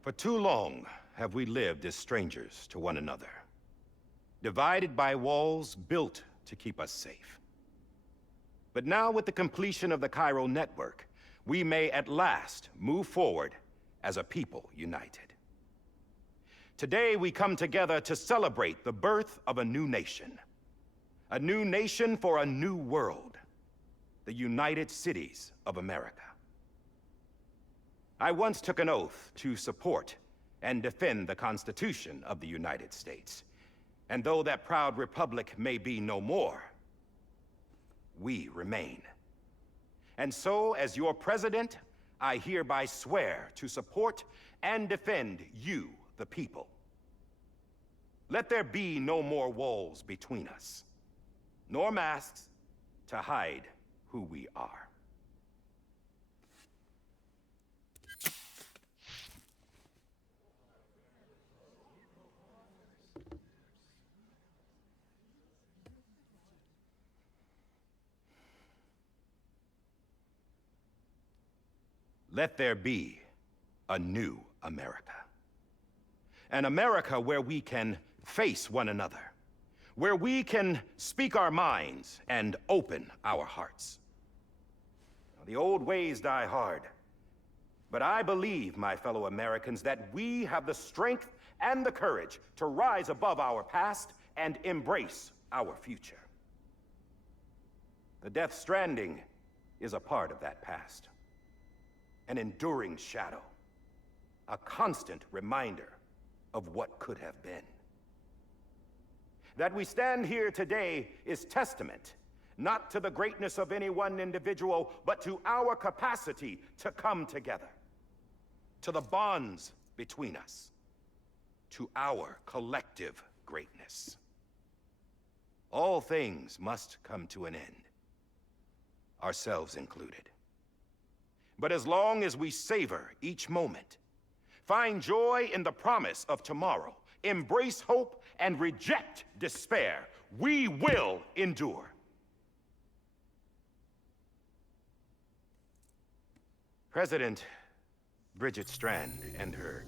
For too long have we lived as strangers to one another, divided by walls built to keep us safe. But now, with the completion of the Cairo network, we may at last move forward as a people united. Today, we come together to celebrate the birth of a new nation. A new nation for a new world. The United Cities of America. I once took an oath to support and defend the Constitution of the United States. And though that proud republic may be no more, we remain. And so, as your president, I hereby swear to support and defend you, the people. Let there be no more walls between us, nor masks to hide who we are. Let there be a new America. An America where we can face one another, where we can speak our minds and open our hearts. The old ways die hard, but I believe, my fellow Americans, that we have the strength and the courage to rise above our past and embrace our future. The Death Stranding is a part of that past. An enduring shadow, a constant reminder of what could have been. That we stand here today is testament, not to the greatness of any one individual, but to our capacity to come together, to the bonds between us, to our collective greatness. All things must come to an end, ourselves included. But as long as we savor each moment, find joy in the promise of tomorrow, embrace hope, and reject despair, we will endure. President Bridget Strand and her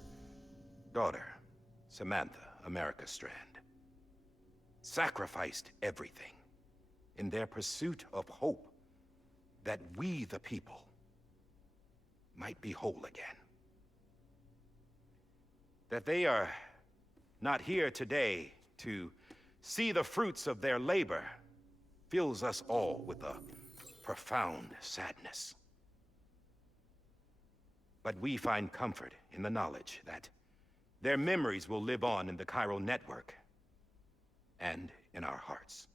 daughter, Samantha America Strand, sacrificed everything in their pursuit of hope that we, the people, might be whole again. That they are not here today to see the fruits of their labor fills us all with a profound sadness. But we find comfort in the knowledge that their memories will live on in the Cairo network and in our hearts.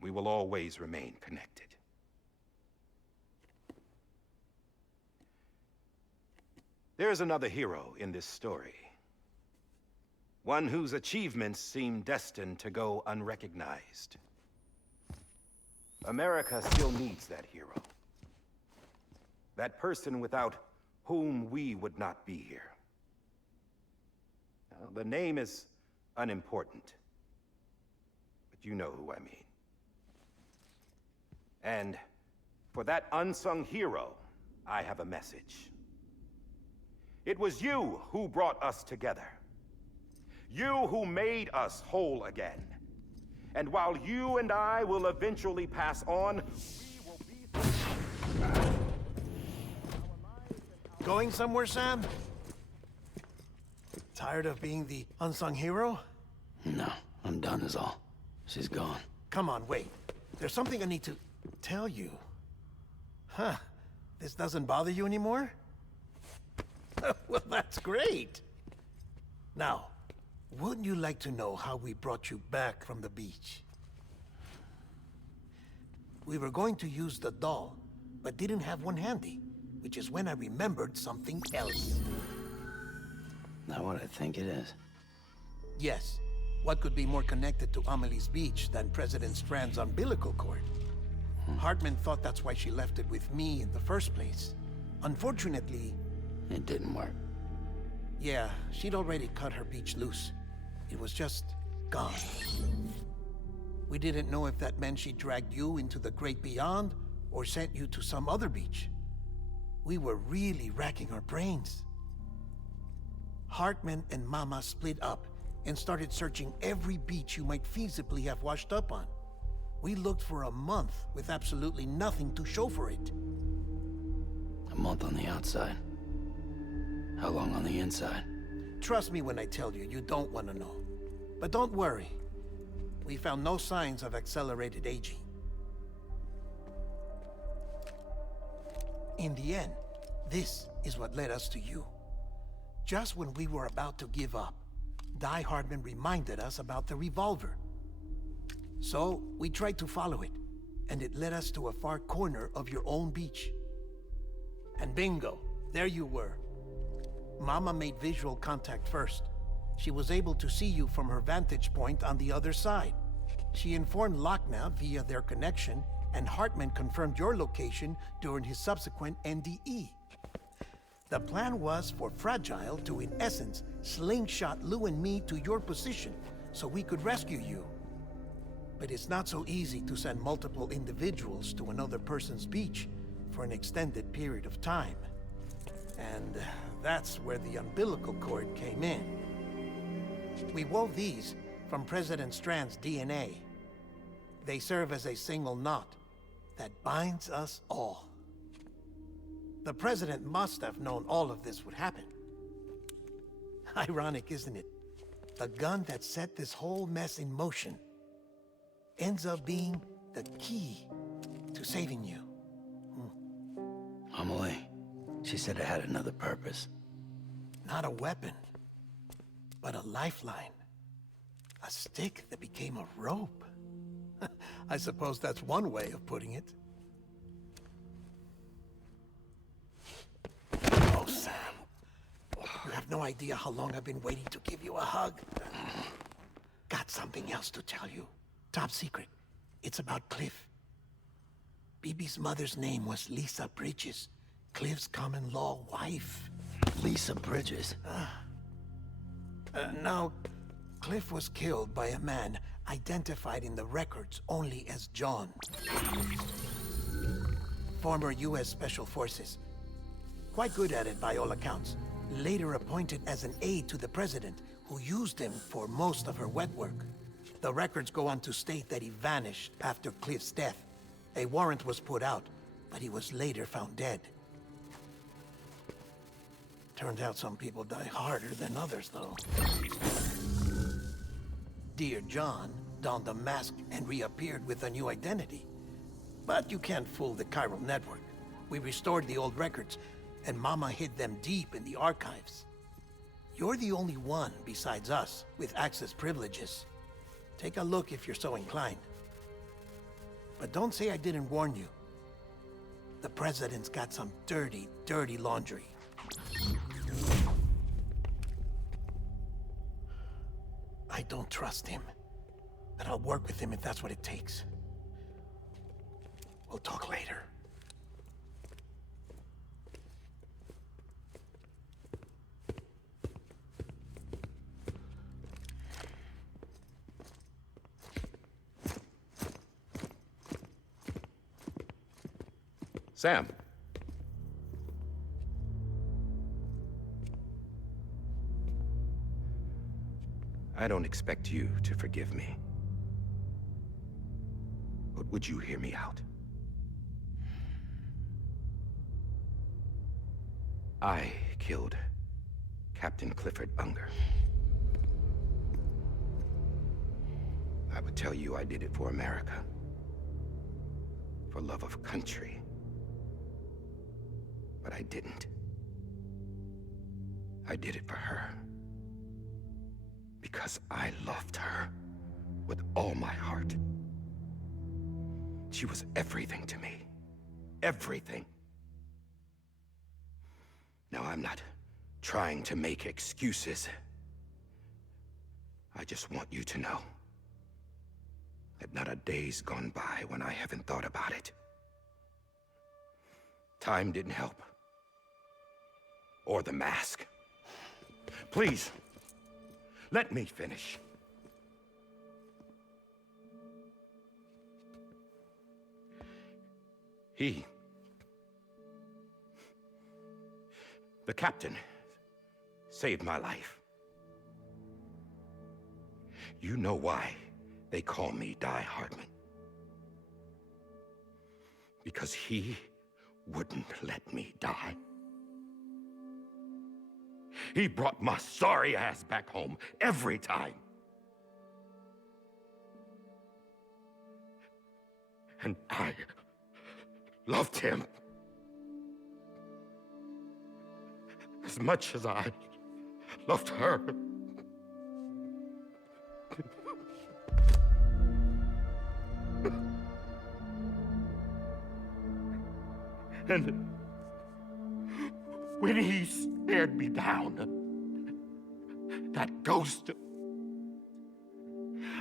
We will always remain connected. There is another hero in this story. One whose achievements seem destined to go unrecognized. America still needs that hero. That person without whom we would not be here. Now, the name is unimportant, but you know who I mean. And for that unsung hero, I have a message. It was you who brought us together. You who made us whole again. And while you and I will eventually pass on, we will be... Going somewhere, Sam? Tired of being the unsung hero? No, I'm done is all. She's gone. Come on, wait. There's something I need to tell you. Huh. This doesn't bother you anymore? Well, that's great. Now, wouldn't you like to know how we brought you back from the beach? We were going to use the doll, but didn't have one handy, which is when I remembered something else. Not what I think it is. Yes. What could be more connected to Amelie's beach than President Strand's umbilical cord? Hartman thought that's why she left it with me in the first place. Unfortunately... It didn't work. Yeah, she'd already cut her beach loose. It was just gone. We didn't know if that meant she dragged you into the great beyond, or sent you to some other beach. We were really racking our brains. Hartman and Mama split up and started searching every beach you might feasibly have washed up on. We looked for a month with absolutely nothing to show for it. A month on the outside. How long on the inside? Trust me when I tell you, you don't want to know. But don't worry. We found no signs of accelerated aging. In the end, this is what led us to you. Just when we were about to give up, Die Hardman reminded us about the revolver. So, we tried to follow it, and it led us to a far corner of your own beach. And bingo, there you were. Mama made visual contact first. She was able to see you from her vantage point on the other side. She informed Lochna via their connection, and Hartman confirmed your location during his subsequent NDE. The plan was for Fragile to, in essence, slingshot Lou and me to your position so we could rescue you. But it's not so easy to send multiple individuals to another person's beach for an extended period of time. And that's where the umbilical cord came in. We wove these from President Strand's DNA. They serve as a single knot that binds us all. The President must have known all of this would happen. Ironic, isn't it? The gun that set this whole mess in motion ends up being the key to saving you. Amelie, she said it had another purpose. Not a weapon, but a lifeline. A stick that became a rope. I suppose that's one way of putting it. Oh, Sam. You have no idea how long I've been waiting to give you a hug. Got something else to tell you. Top secret. It's about Cliff. BB's mother's name was Lisa Bridges, Cliff's common-law wife. Lisa Bridges? Now, Cliff was killed by a man identified in the records only as John. Former U.S. Special Forces. Quite good at it by all accounts. Later appointed as an aide to the president, who used him for most of her wet work. The records go on to state that he vanished after Cliff's death. A warrant was put out, but he was later found dead. Turns out some people die harder than others, though. Dear John donned a mask and reappeared with a new identity. But you can't fool the chiral network. We restored the old records, and Mama hid them deep in the archives. You're the only one, besides us, with access privileges. Take a look if you're so inclined. But don't say I didn't warn you. The President's got some dirty, dirty laundry. I don't trust him, but I'll work with him if that's what it takes. We'll talk later. Sam. I don't expect you to forgive me. But would you hear me out? I killed Captain Clifford Unger. I would tell you I did it for America. For love of country. But I didn't. I did it for her. Because I loved her with all my heart. She was everything to me. Everything. Now, I'm not trying to make excuses. I just want you to know that not a day's gone by when I haven't thought about it. Time didn't help. Or the mask. Please, let me finish. The captain saved my life. You know why they call me Die Hardman? Because he wouldn't let me die. He brought my sorry ass back home every time. And I loved him as much as I loved her. And when he stared me down, that ghost,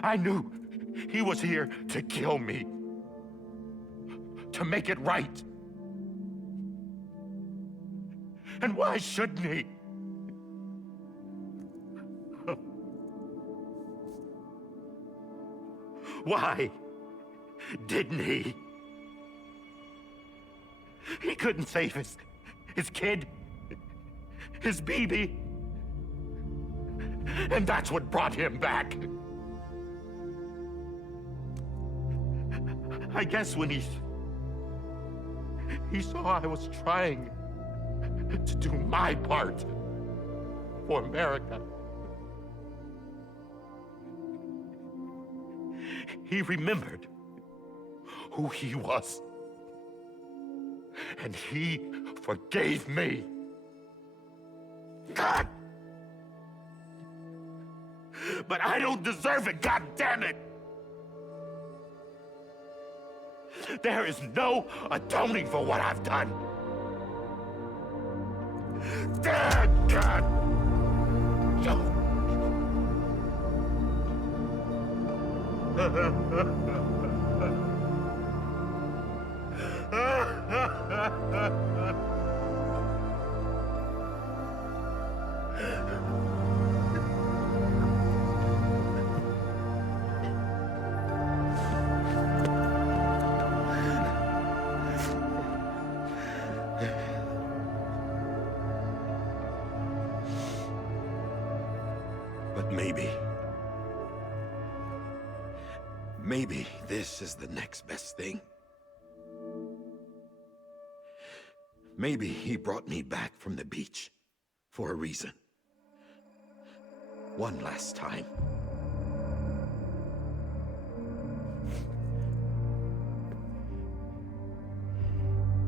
I knew he was here to kill me, to make it right. And why shouldn't he? Why didn't he? He couldn't save his kid, his baby. And that's what brought him back. I guess when he saw I was trying to do my part for America, he remembered who he was. And he forgave me. God! But I don't deserve it, God damn it! There is no atoning for what I've done. Damn, God! But maybe this is the next best thing. Maybe he brought me back from the beach for a reason. One last time.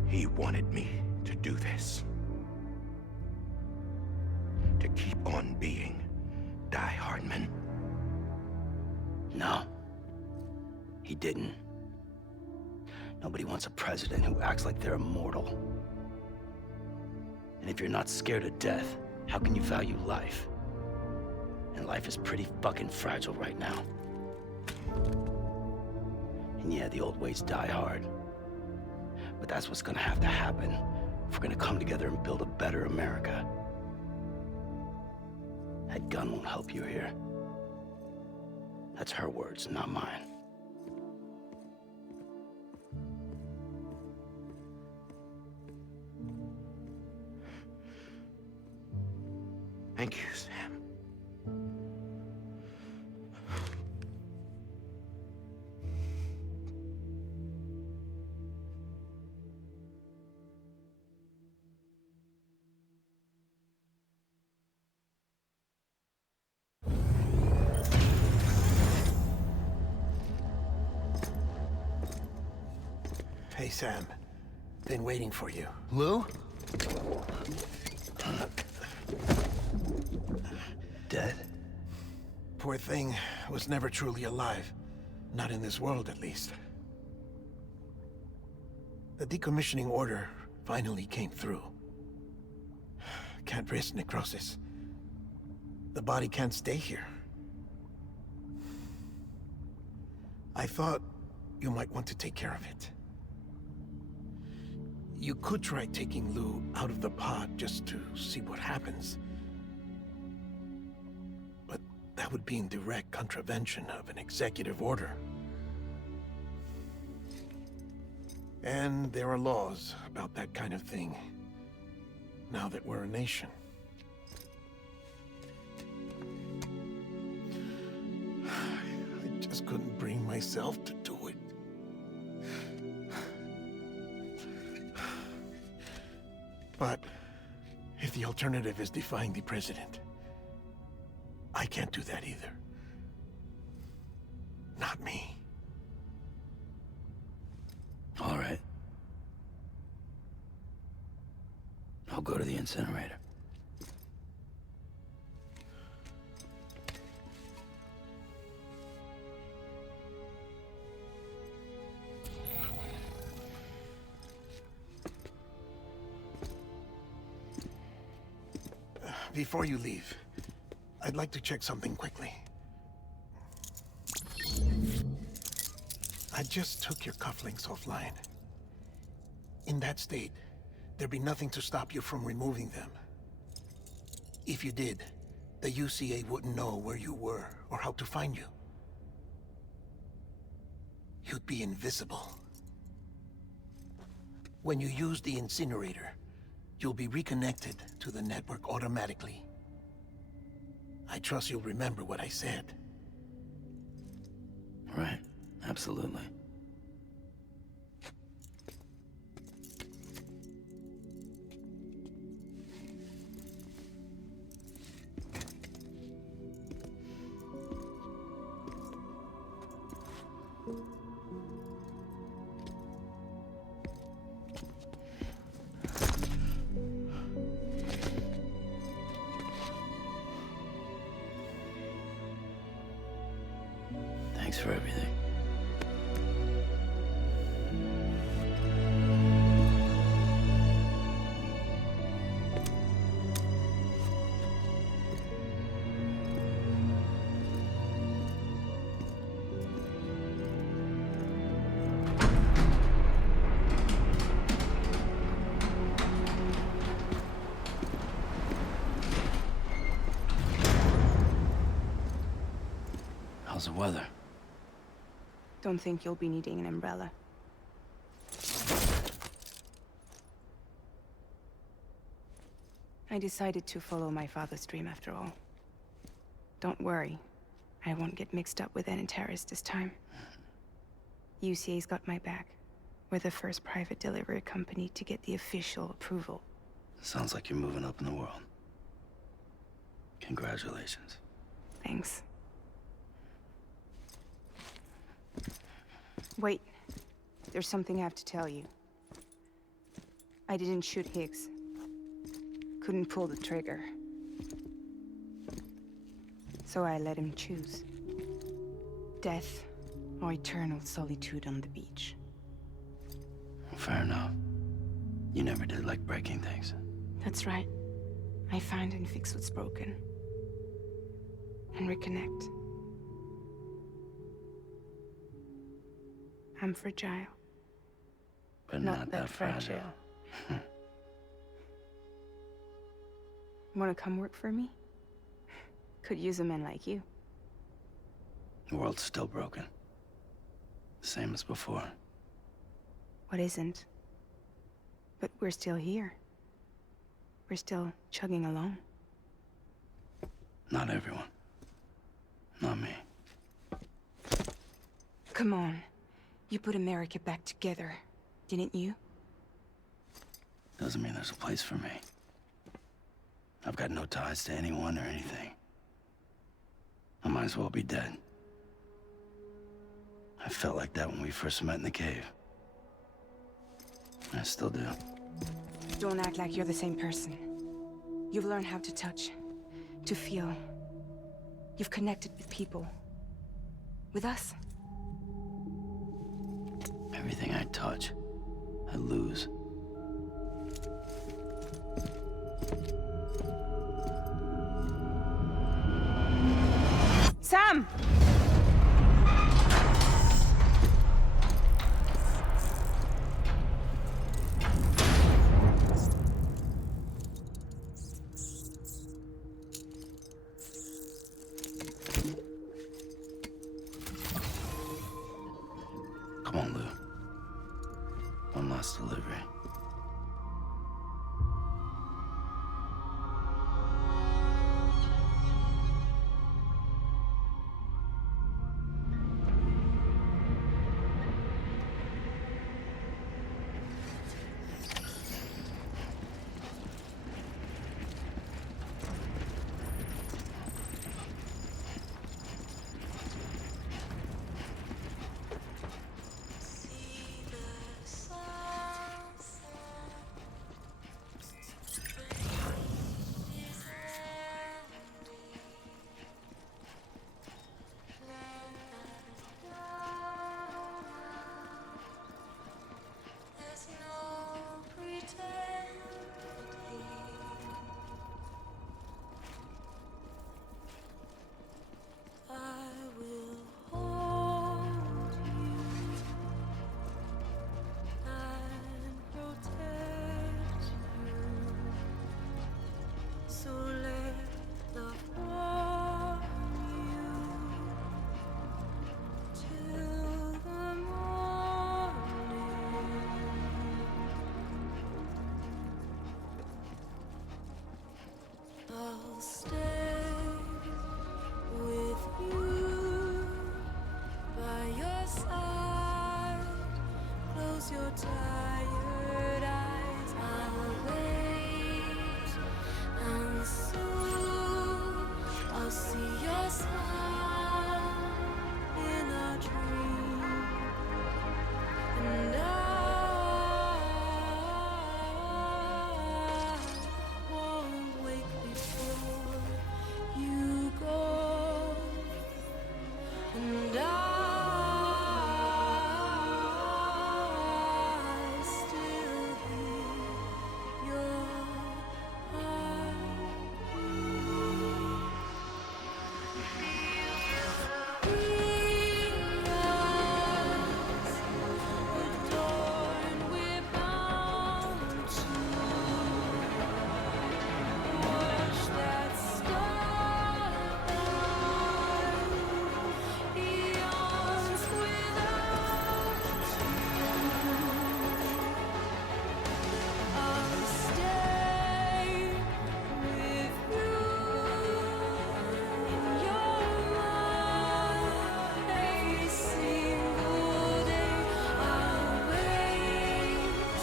He wanted me to do this. To keep on being Die Hardman. No. He didn't. Nobody wants a president who acts like they're immortal. And if you're not scared of death, how can you value life? And life is pretty fucking fragile right now. And yeah, the old ways die hard. But that's what's gonna have to happen if we're gonna come together and build a better America. That gun won't help you here. That's her words, not mine. Thank you, Sam. Hey, Sam. Been waiting for you. Lou? Dead? Poor thing was never truly alive. Not in this world, at least. The decommissioning order finally came through. Can't risk necrosis. The body can't stay here. I thought you might want to take care of it. You could try taking Lou out of the pod just to see what happens. But that would be in direct contravention of an executive order. And there are laws about that kind of thing, now that we're a nation. just couldn't bring myself to do it. But if the alternative is defying the president, I can't do that either. Not me. All right. I'll go to the incinerator. Before you leave, I'd like to check something quickly. I just took your cufflinks offline. In that state, there'd be nothing to stop you from removing them. If you did, the UCA wouldn't know where you were or how to find you. You'd be invisible. When you use the incinerator, you'll be reconnected to the network automatically. I trust you'll remember what I said. Right. Absolutely. Thanks for everything. How's the weather? Don't think you'll be needing an umbrella. I decided to follow my father's dream after all. Don't worry. I won't get mixed up with any terrorists this time. UCA's got my back. We're the first private delivery company to get the official approval. Sounds like you're moving up in the world. Congratulations. Thanks. Wait. There's something I have to tell you. I didn't shoot Higgs. Couldn't pull the trigger. So I let him choose. Death or eternal solitude on the beach. Fair enough. You never did like breaking things. That's right. I find and fix what's broken. And reconnect. I'm fragile. But not that fragile. Wanna come work for me? Could use a man like you. The world's still broken. Same as before. What isn't? But we're still here. We're still chugging along. Not everyone. Not me. Come on. You put America back together, didn't you? Doesn't mean there's a place for me. I've got no ties to anyone or anything. I might as well be dead. I felt like that when we first met in the cave. I still do. Don't act like you're the same person. You've learned how to touch, to feel. You've connected with people. With us. Everything I touch, I lose. Sam! Come on, Lou. One last delivery. I'll stay with you by your side. Close your tired eyes. I'll wait, and soon I'll see your smile in a dream, and I won't wake before you go, and I still hear your heartbeat. Adorned, we're bound to watch that starlight eons without I'll stay with you in your mind a single day. I'll wait,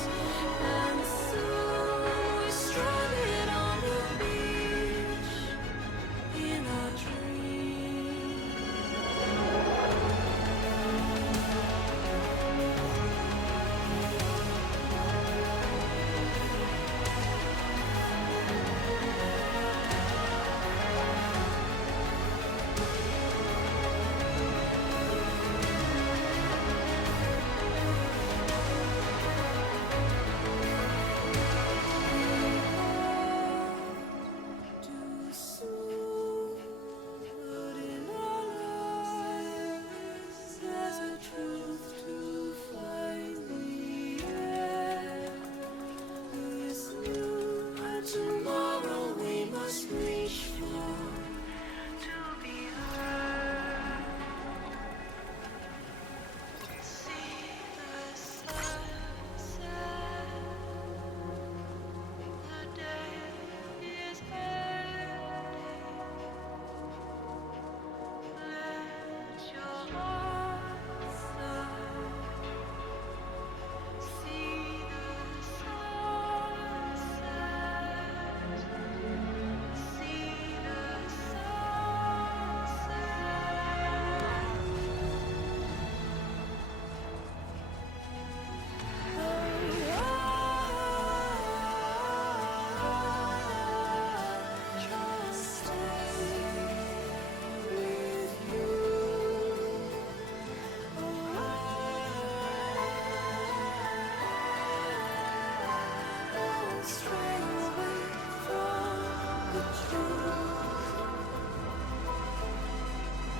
and soon we're stranded on the beach in a dream. Too soon, but in our lives there's a truth to find the end. This new and tomorrow we must reach for to be heard. See the sunset. The day is ending. Let your heart sigh. See the sunset. See the sunset. Just stay with you. Don't stray away from the truth.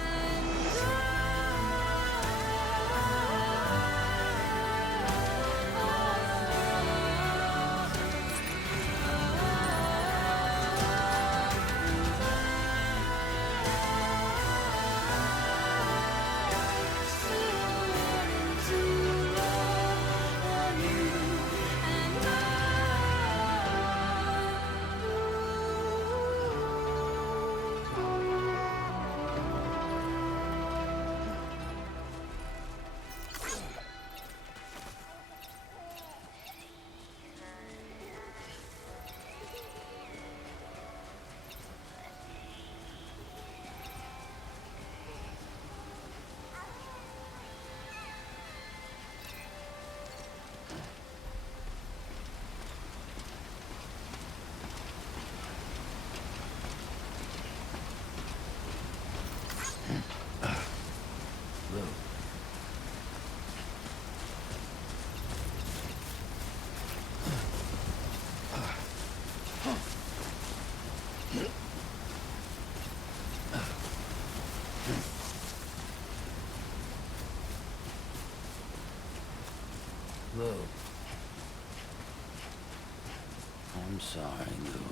And Lou. I'm sorry, Lou.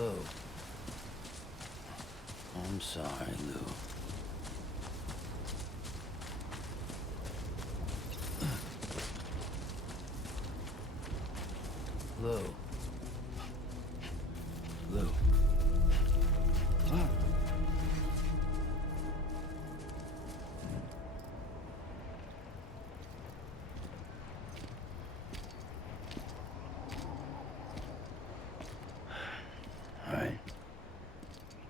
Lou. I'm sorry, Lou. Lou. Lou. All right.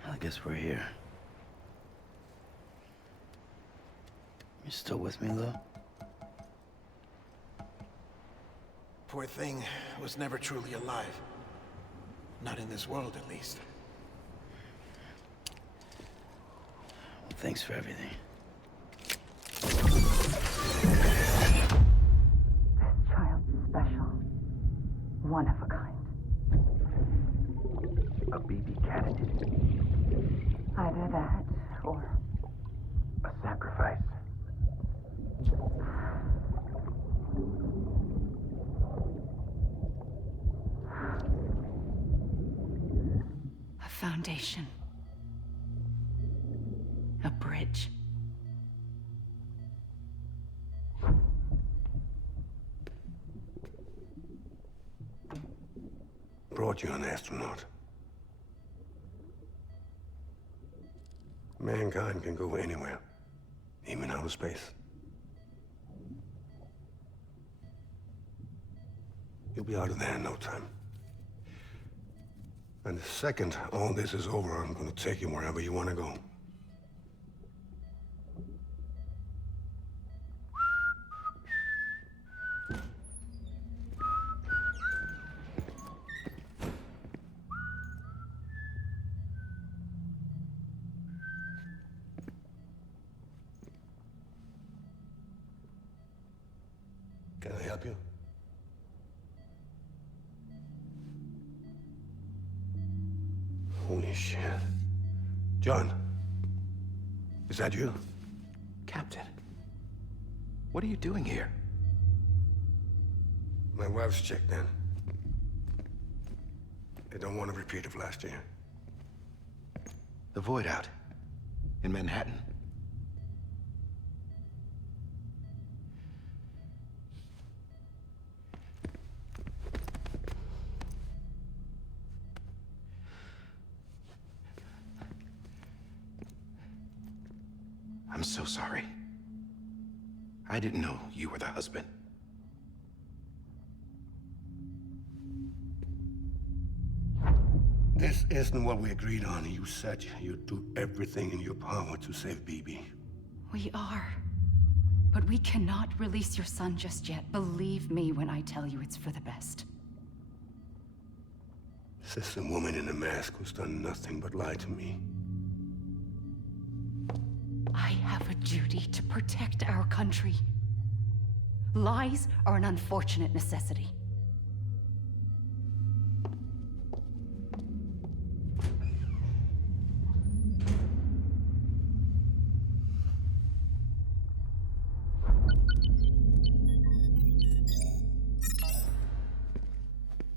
Well, I guess we're here. You still with me, Lou? Poor thing was never truly alive. Not in this world, at least. Well, thanks for everything. Child's special. One of a kind. A BB candidate. Either that, or A sacrifice. a foundation. A bridge. Brought you an astronaut. Mankind can go anywhere, even outer space. You'll be out of there in no time. And the second all this is over, I'm gonna take you wherever you want to go. Can I help you? Holy shit. John, is that you? Captain, what are you doing here? My wife's checked in. They don't want a repeat of last year. The Void Out in Manhattan. I'm so sorry. I didn't know you were the husband. This isn't what we agreed on. You said you'd do everything in your power to save BB. We are. But we cannot release your son just yet. Believe me when I tell you it's for the best. This is a woman in a mask who's done nothing but lie to me. I have a duty to protect our country. Lies are an unfortunate necessity.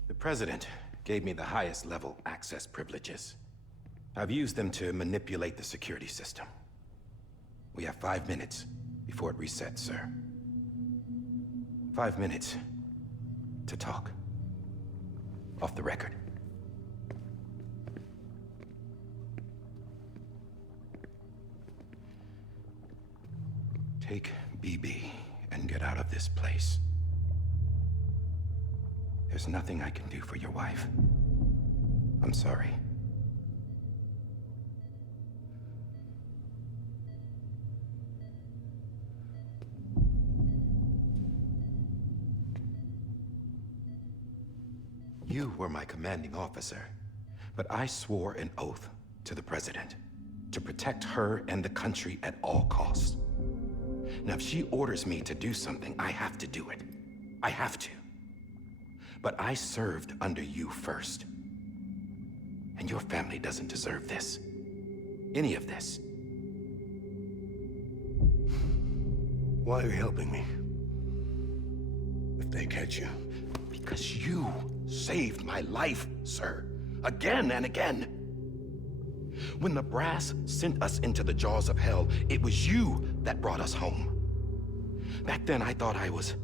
The President gave me the highest level access privileges. I've used them to manipulate the security system. We have 5 minutes before it resets, sir. 5 minutes to talk. Off the record. Take BB and get out of this place. There's nothing I can do for your wife. I'm sorry. You were my commanding officer, but I swore an oath to the President to protect her and the country at all costs. Now, if she orders me to do something, I have to do it. I have to. But I served under you first. And your family doesn't deserve this. Any of this. Why are you helping me? If they catch you. Because you saved my life, sir. Again and again. When the brass sent us into the jaws of hell, it was you that brought us home. Back then, I thought I was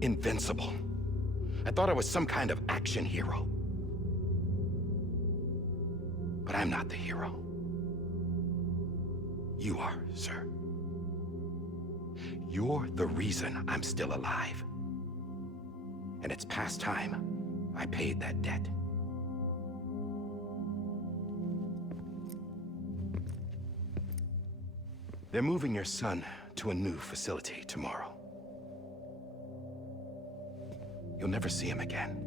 invincible. I thought I was some kind of action hero. But I'm not the hero. You are, sir. You're the reason I'm still alive. And it's past time I paid that debt. They're moving your son to a new facility tomorrow. You'll never see him again.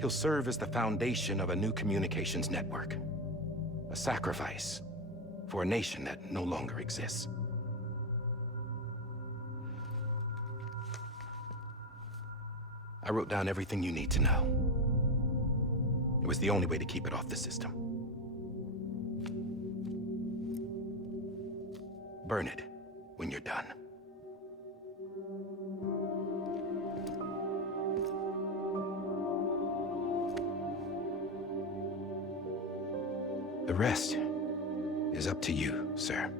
He'll serve as the foundation of a new communications network. A sacrifice for a nation that no longer exists. I wrote down everything you need to know. It was the only way to keep it off the system. Burn it when you're done. The rest is up to you, sir.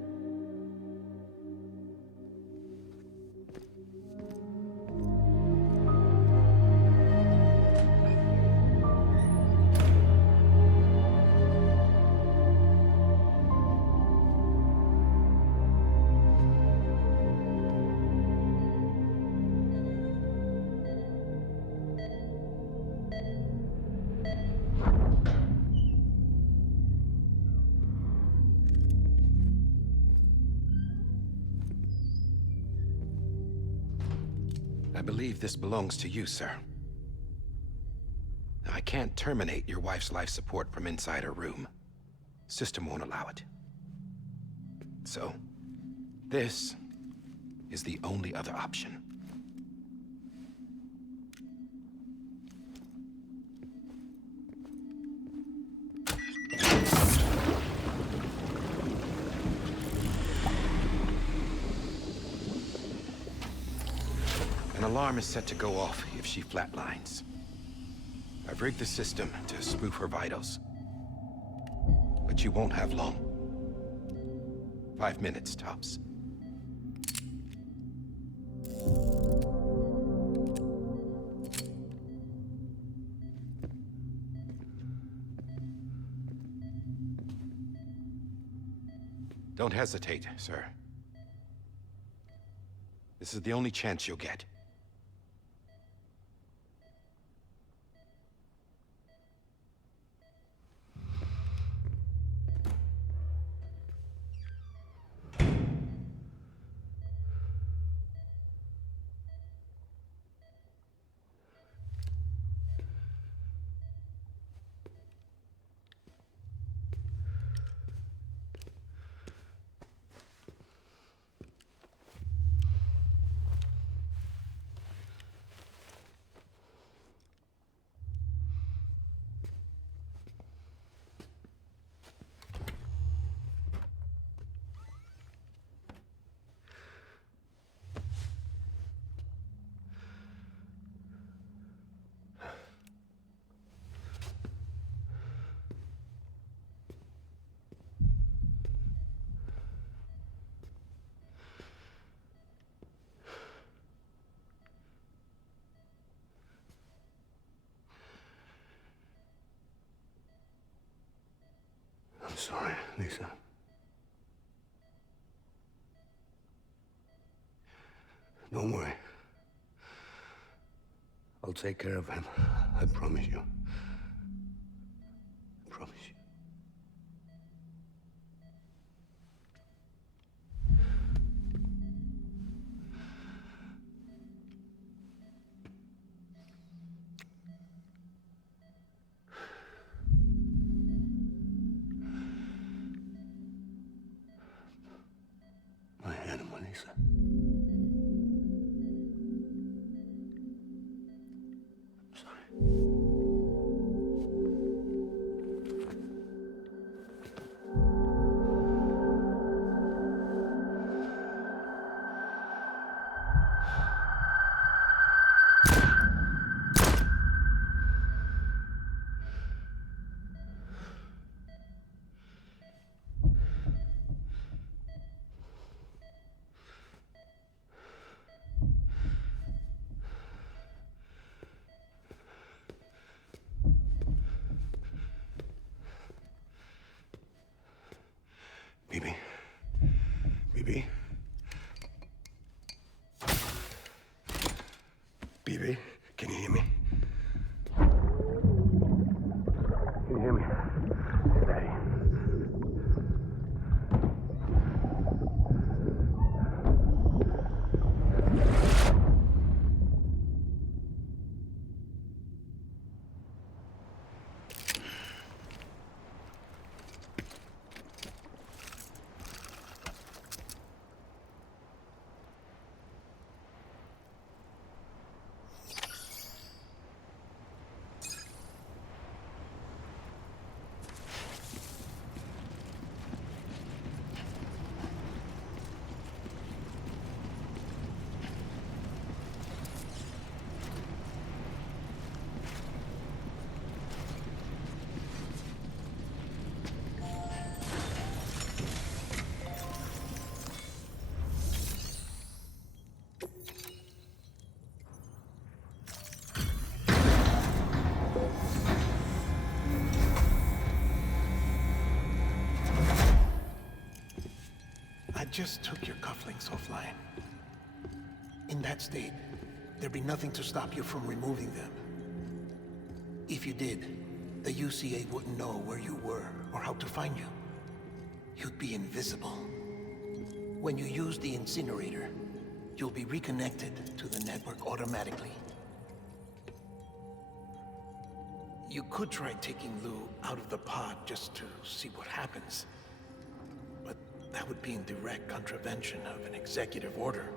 I believe this belongs to you, sir. I can't terminate your wife's life support from inside her room. System won't allow it. So, this is the only other option. An alarm is set to go off if she flatlines. I've rigged the system to spoof her vitals. But you won't have long. 5 minutes, tops. Don't hesitate, sir. This is the only chance you'll get. I'm sorry, Lisa. Don't worry. I'll take care of him. I promise you. I promise you. My animal, Lisa. I'm sorry. Stevie, can you hear me? Can you hear me? Steady. I just took your cufflinks offline. In that state, there'd be nothing to stop you from removing them. If you did, the UCA wouldn't know where you were or how to find you. You'd be invisible. When you use the incinerator, you'll be reconnected to the network automatically. You could try taking Lou out of the pod just to see what happens. But that would be in direct contravention of an executive order.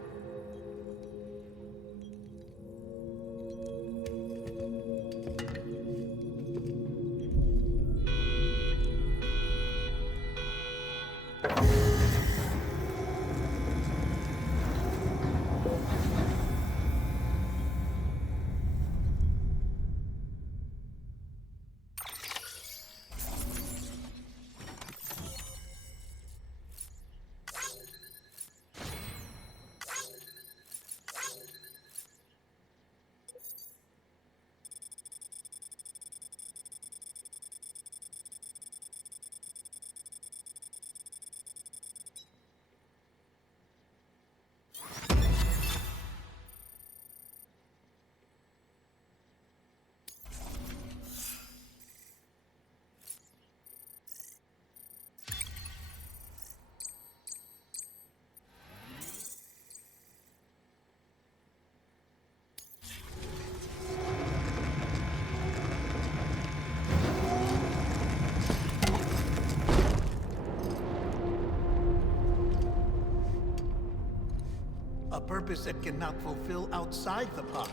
A purpose that cannot fulfill outside the pod.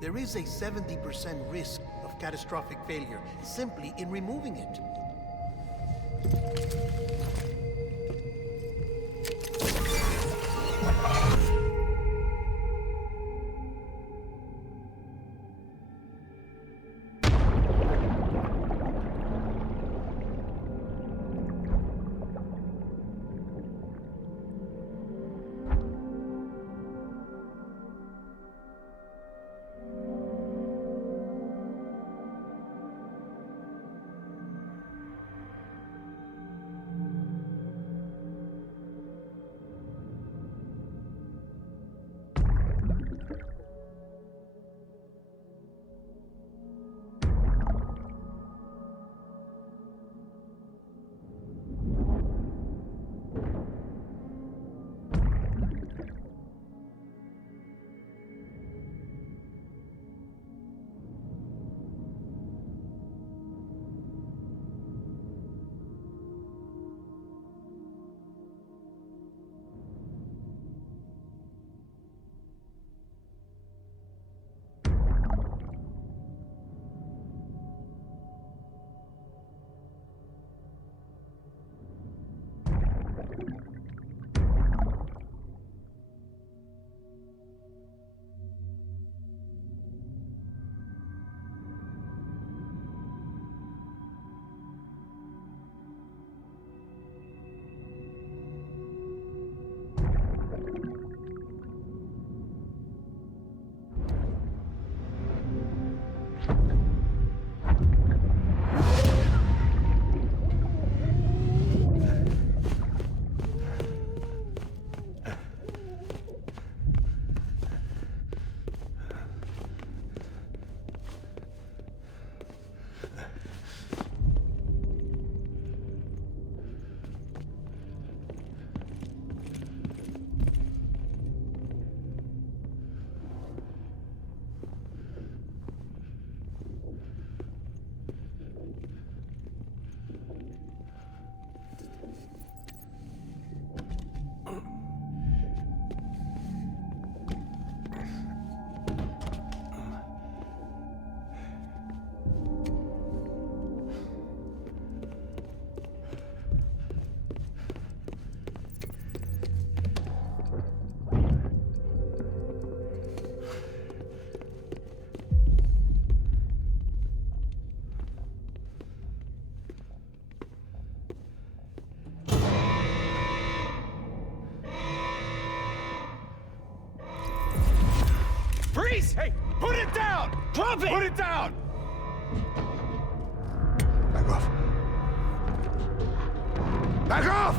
There is a 70% risk of catastrophic failure simply in removing it. face! Hey, put it down! Drop it! Put it down! Back off. Back off!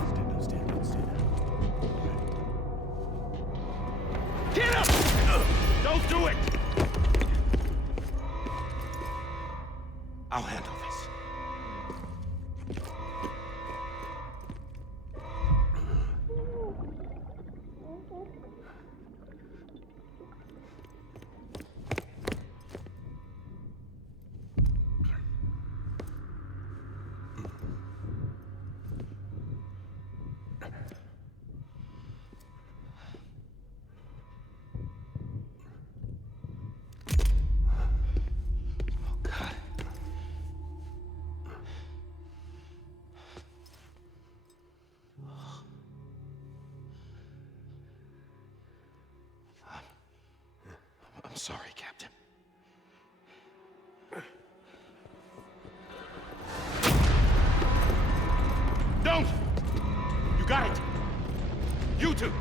Get up! Don't do it! I'll handle this. I'm sorry, Captain. Don't! You got it! You two!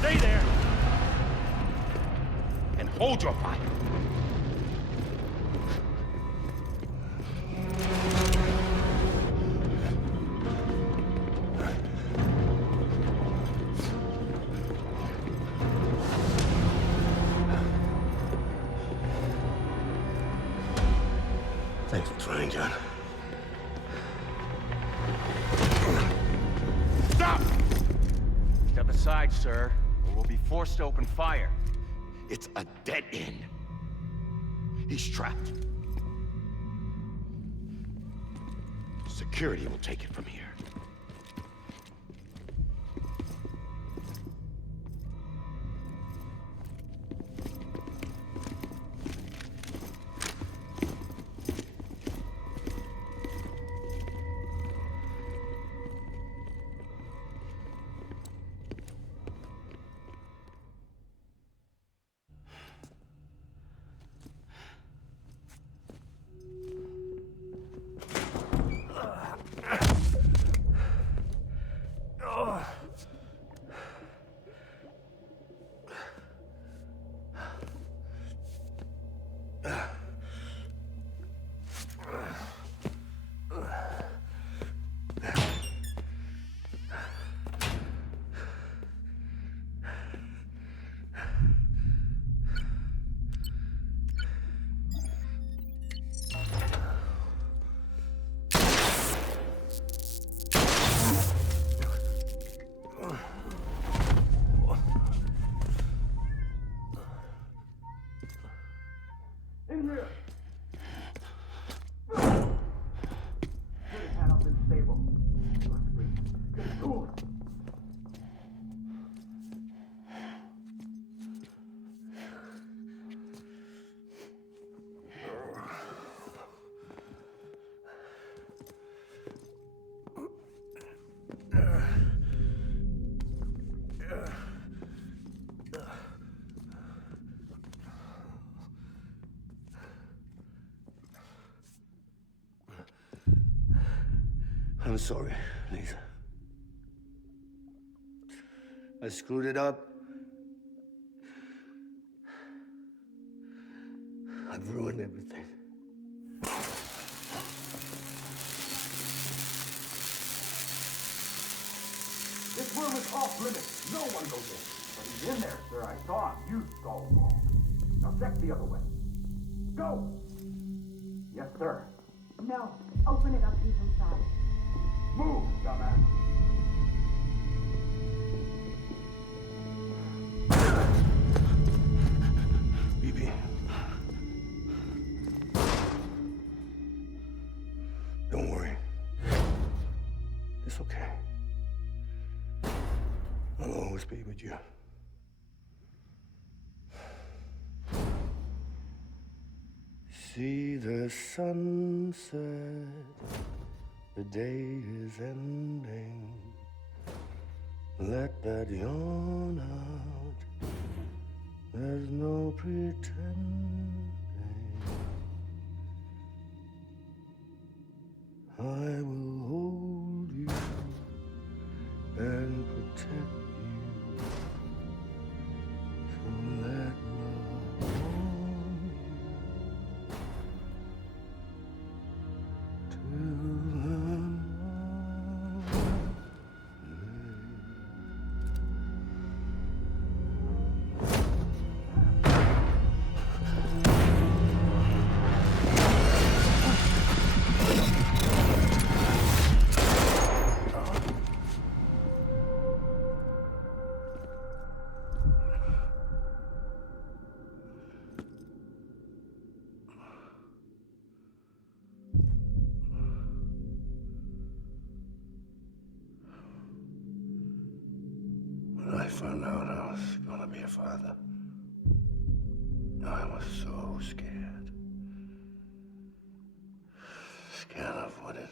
Stay there! And hold your fire! Thanks for trying, John. Stop! Step aside, sir, or we'll be forced to open fire. It's a dead end. He's trapped. Security will take it from here. I'm sorry, Lisa. I screwed it up. I've ruined everything. This room is off limits. No one goes in. But he's in there, sir. I saw him. You stalled wrong. Now check the other way. Go! Yes, sir. No. Open it up. He's inside. Move, dumbass. BB. Don't worry. It's okay. I'll always be with you. See the sunset, the day is ending. Let that yawn out, there's no pretending. I will hold you and protect you. So let love be a father. I was so scared. Scared of what it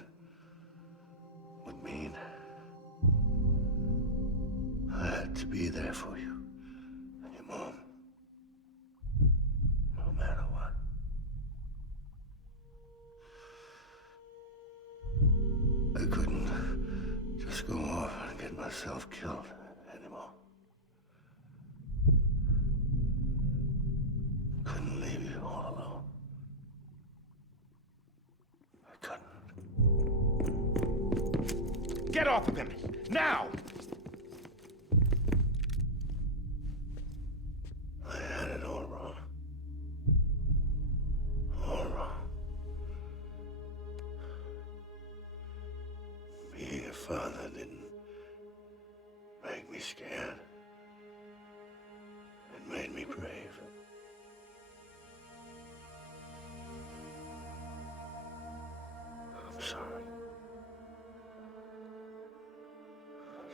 would mean. I had to be there for you and your mom. No matter what. I couldn't just go off and get myself killed anymore. Couldn't leave you all alone. I couldn't. Get off of him! Now! I had it all wrong. All wrong. Being a father didn't make me scared. It made me brave. I'm sorry.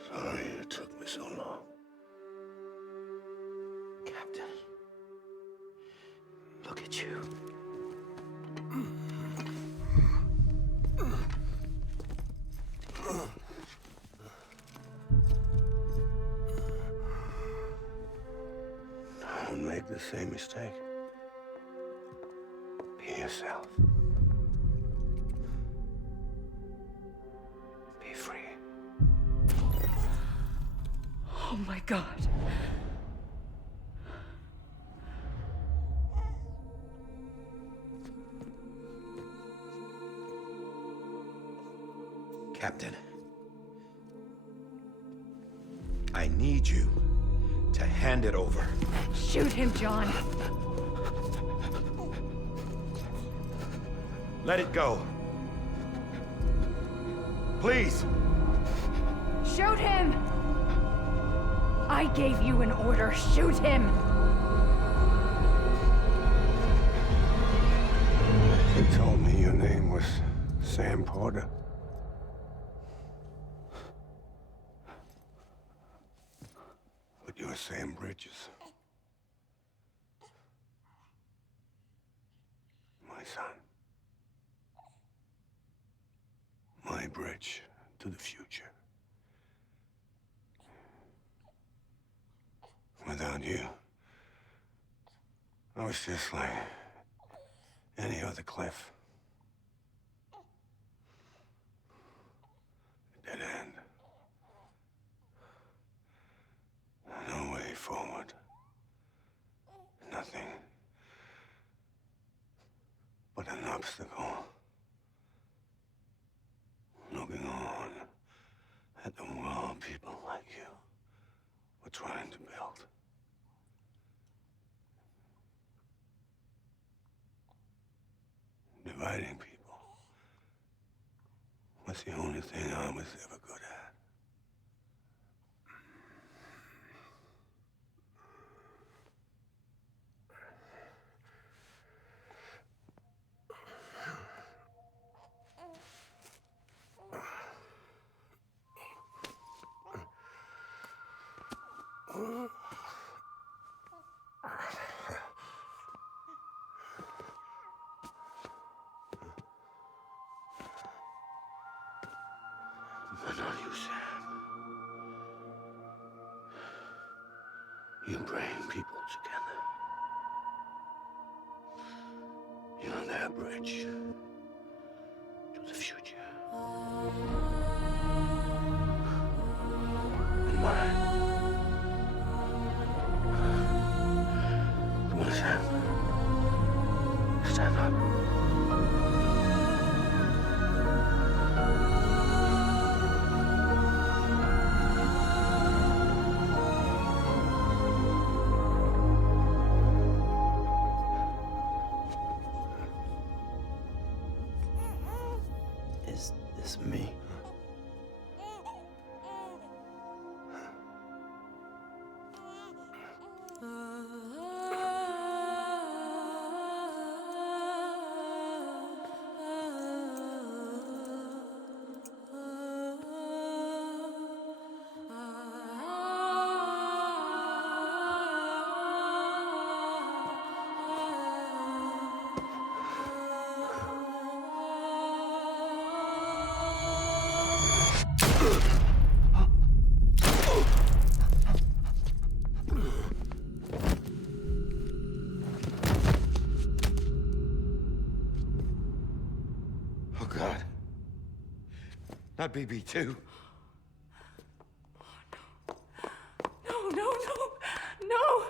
Sorry it took me so long. Captain, look at you. Don't make the same mistake. Be yourself. Be free. Oh my God. Captain, I need you to hand it over. Shoot him, John. Let it go. Please. Shoot him! I gave you an order. Shoot him! You told me your name was Sam Porter. But you're Sam Bridges. My son. My bridge to the future. Without you, I was just like any other Cliff. Dead end. No way forward. Nothing but an obstacle. Looking on at the world people like you were trying to build. Dividing people was the only thing I was ever good at. But not you, Sam. You bring people together. You're their bridge to the future. And mine. Come on, Sam. Stand up. Is this me? God. Not BB2. No, no, no, no!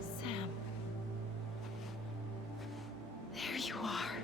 Sam. There you are.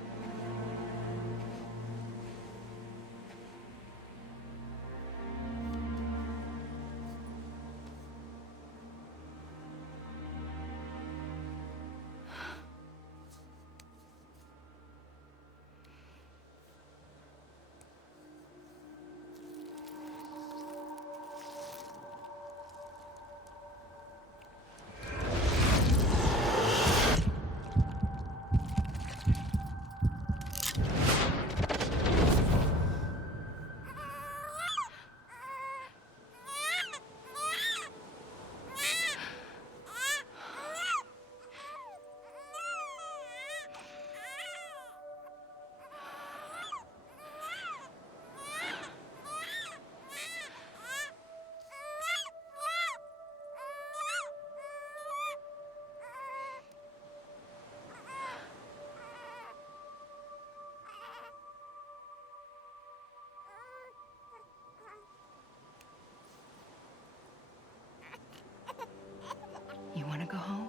You want to go home?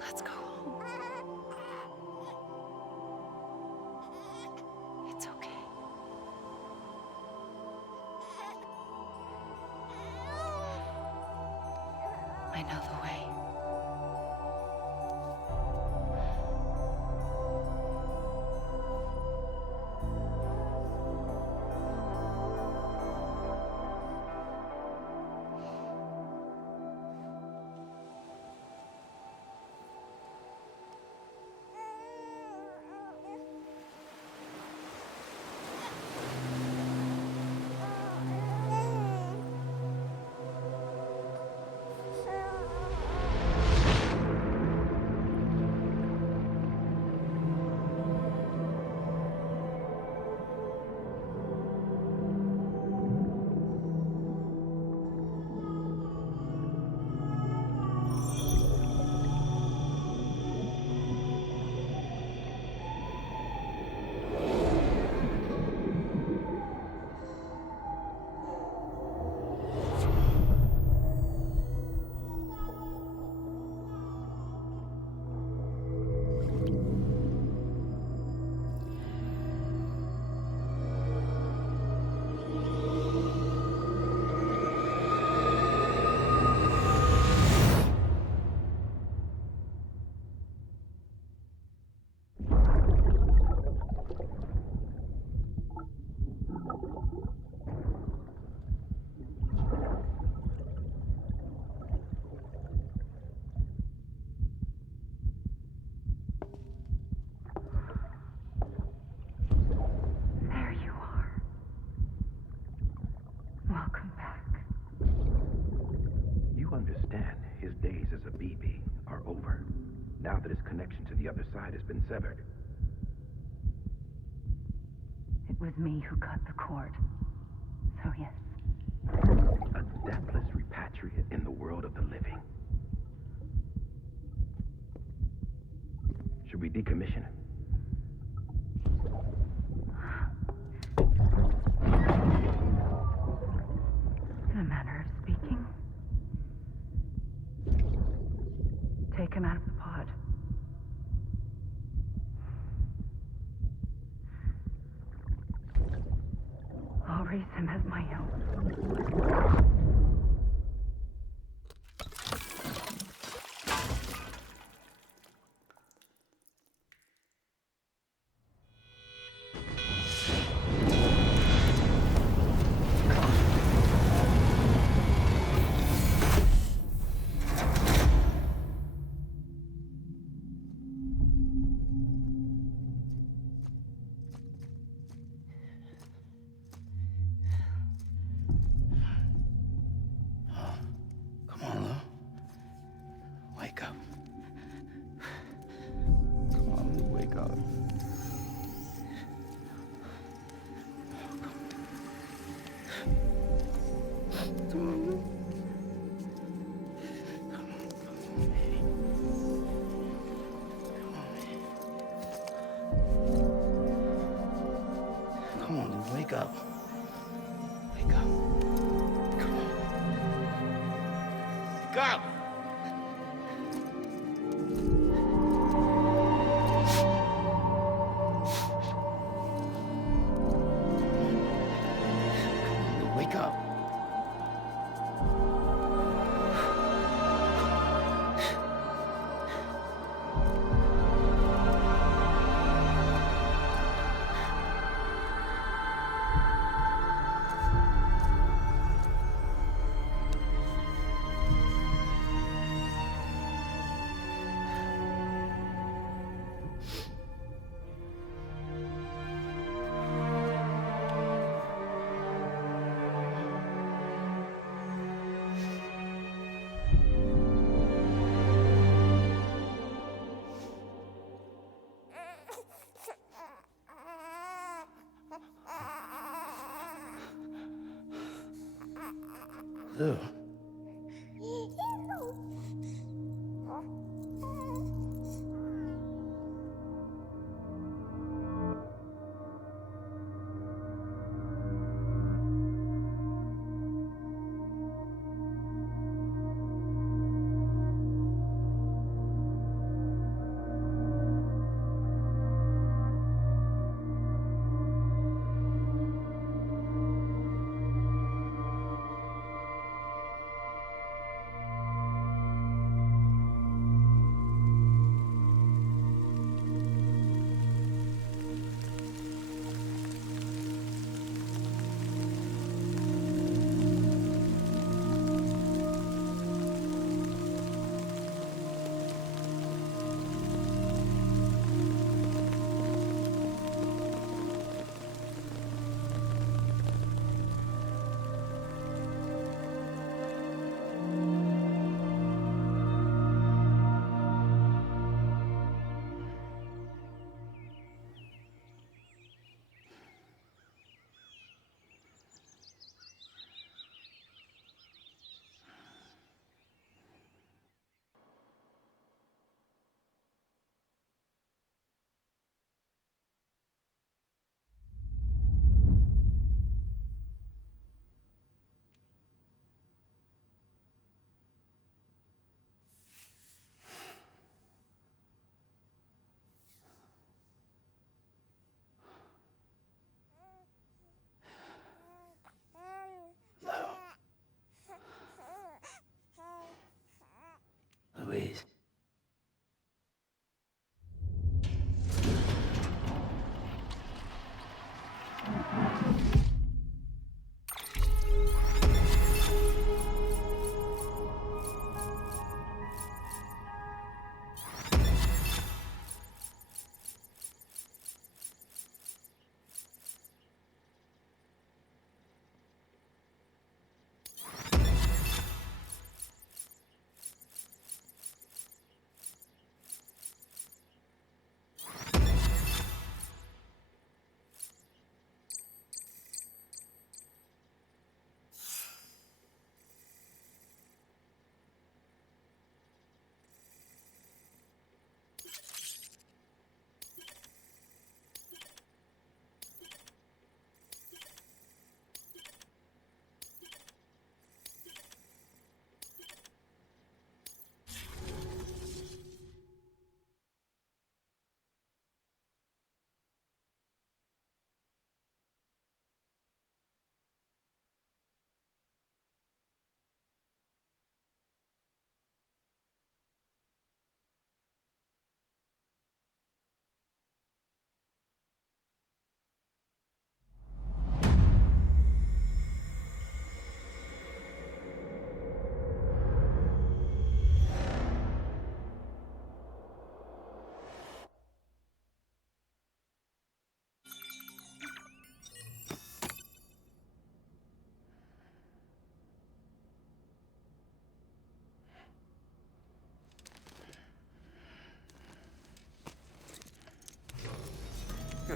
Let's go home. It's okay. I know the way. now that his connection to the other side has been severed. It was me who cut the cord. So yes. A deathless repatriate in the world of the living. Should we decommission it? In a manner of speaking. Take him out of the pod. I'll raise him as my own. Come on, Lou. Wake up. Come on, Lou, wake up. Come on, Lou. Come on, Lou, wake up. Wake up. Come on. Wake up! Come on, Lou, wake up. Lou.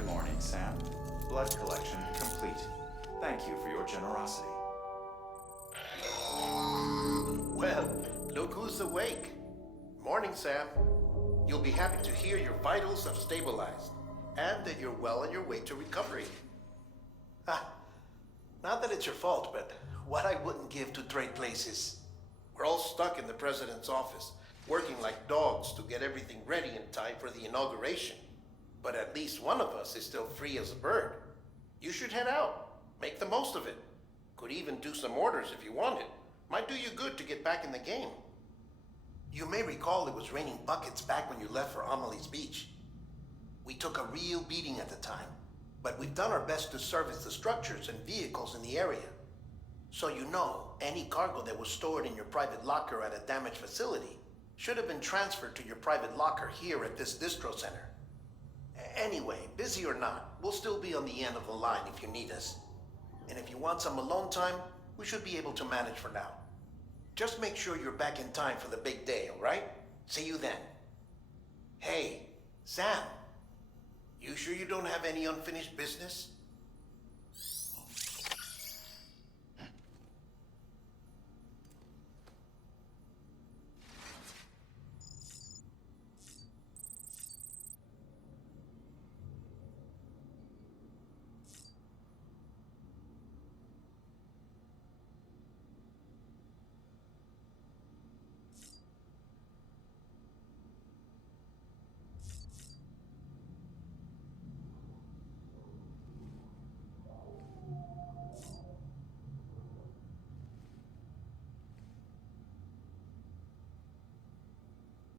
Good morning, Sam. Blood collection complete. Thank you for your generosity. Well, look who's awake. Morning, Sam. You'll be happy to hear your vitals have stabilized, and that you're well on your way to recovery. Not that it's your fault, but what I wouldn't give to trade places. We're all stuck in the president's office, working like dogs to get everything ready in time for the inauguration. But at least one of us is still free as a bird. You should head out. Make the most of it. Could even do some orders if you wanted. Might do you good to get back in the game. You may recall it was raining buckets back when you left for Amelie's Beach. We took a real beating at the time, but we've done our best to service the structures and vehicles in the area. So you know, any cargo that was stored in your private locker at a damaged facility should have been transferred to your private locker here at this distro center. Anyway, busy or not, we'll still be on the end of the line if you need us. And if you want some alone time, we should be able to manage for now. Just make sure you're back in time for the big day, all right? See you then. Hey, Sam, you sure you don't have any unfinished business?